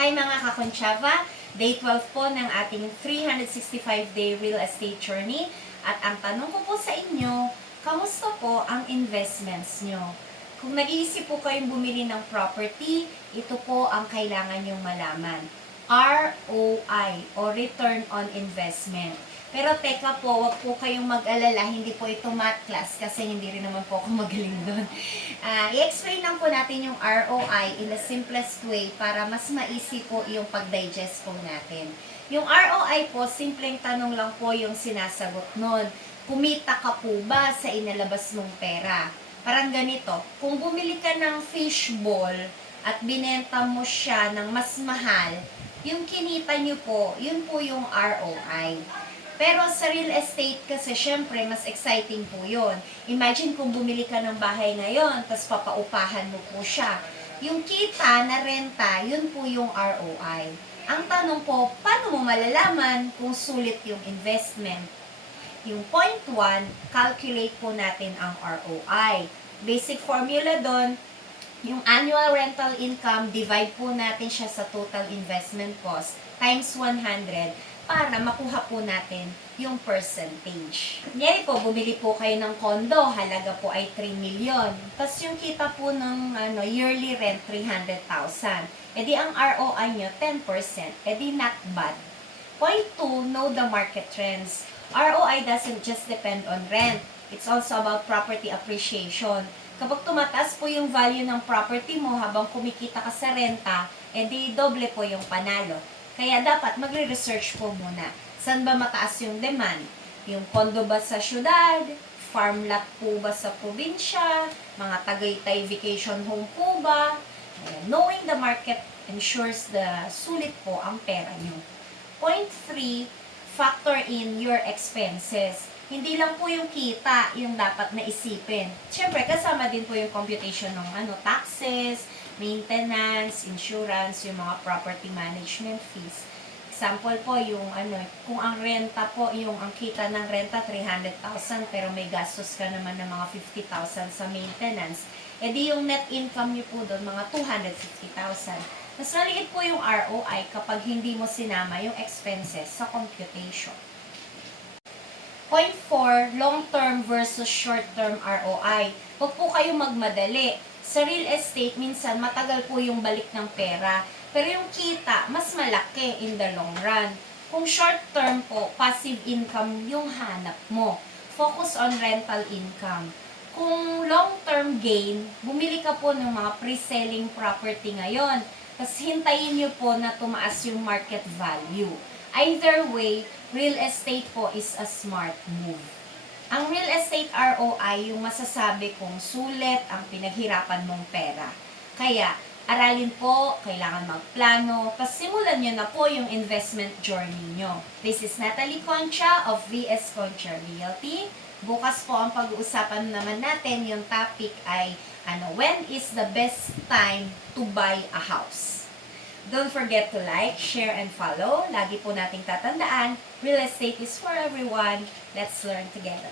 Hi mga kakonsyava! Day 12 po ng ating 365-day real estate journey. At ang tanong ko po sa inyo, kamusta po ang investments nyo? Kung nag-iisip po kayong bumili ng property, ito po ang kailangan nyong malaman. ROI o Return on Investment. Pero teka po, wag po kayong mag-alala, hindi po ito math class kasi hindi rin naman po ako magaling doon. I-explain lang po natin yung ROI in the simplest way para mas maisi po yung pag-digest po natin. Yung ROI po, simpleng tanong lang po yung sinasagot nun. Kumita ka po ba sa inalabas mong pera? Parang ganito, kung bumili ka ng fishball at binenta mo siya ng mas mahal, yung kinita nyo po, yun po yung ROI. Pero sa real estate kasi, syempre, mas exciting po yun. Imagine kung bumili ka ng bahay ngayon, tapos papaupahan mo po siya. Yung kita na renta, yun po yung ROI. Ang tanong po, paano mo malalaman kung sulit yung investment? Yung point 1, calculate po natin ang ROI. Basic formula doon, yung annual rental income, divide po natin siya sa total investment cost times 100 para makuha po natin yung percentage. Ngayon po, bumili po kayo ng condo, halaga po ay 3 million. Tapos yung kita po ng yearly rent, 300,000. E di ang ROI nyo, 10%. E di not bad. Point 2, know the market trends. ROI doesn't just depend on rent. It's also about property appreciation. Kapag tumataas po yung value ng property mo habang kumikita ka sa renta, edi doble po yung panalo. Kaya dapat magre-research po muna. Saan ba mataas yung demand? Yung condo ba sa syudad? Farm lot po ba sa probinsya? Mga Tagaytay vacation home po ba? Knowing the market ensures the sulit po ang pera nyo. Point 3, factor in your expenses. Hindi lang po yung kita yung dapat na isipin. Siyempre, kasama din po yung computation ng taxes, maintenance, insurance, yung mga property management fees. Example po, yung kung ang renta po, ang kita ng renta 300,000 pero may gastos ka naman ng mga 50,000 sa maintenance, edi yung net income niyo po doon mga 250,000. Mas maliit po yung ROI kapag hindi mo sinama yung expenses sa computation. Point 4, long-term versus short-term ROI. Huwag po kayo magmadali. Sa real estate, minsan matagal po yung balik ng pera. Pero yung kita, mas malaki in the long run. Kung short-term po, passive income yung hanap mo. Focus on rental income. Kung long-term gain, bumili ka po ng mga pre-selling property ngayon. Tapos hintayin nyo po na tumaas yung market value. Either way, real estate po is a smart move. Ang real estate ROI, yung masasabi kung sulit ang pinaghirapan mong pera. Kaya, aralin po, kailangan magplano, pasimulan nyo na po yung investment journey nyo. This is Natalie Concha of VS Concha Realty. Bukas po ang pag-uusapan naman natin, yung topic ay, when is the best time to buy a house? Don't forget to like, share, and follow. Lagi po nating tatandaan, real estate is for everyone. Let's learn together.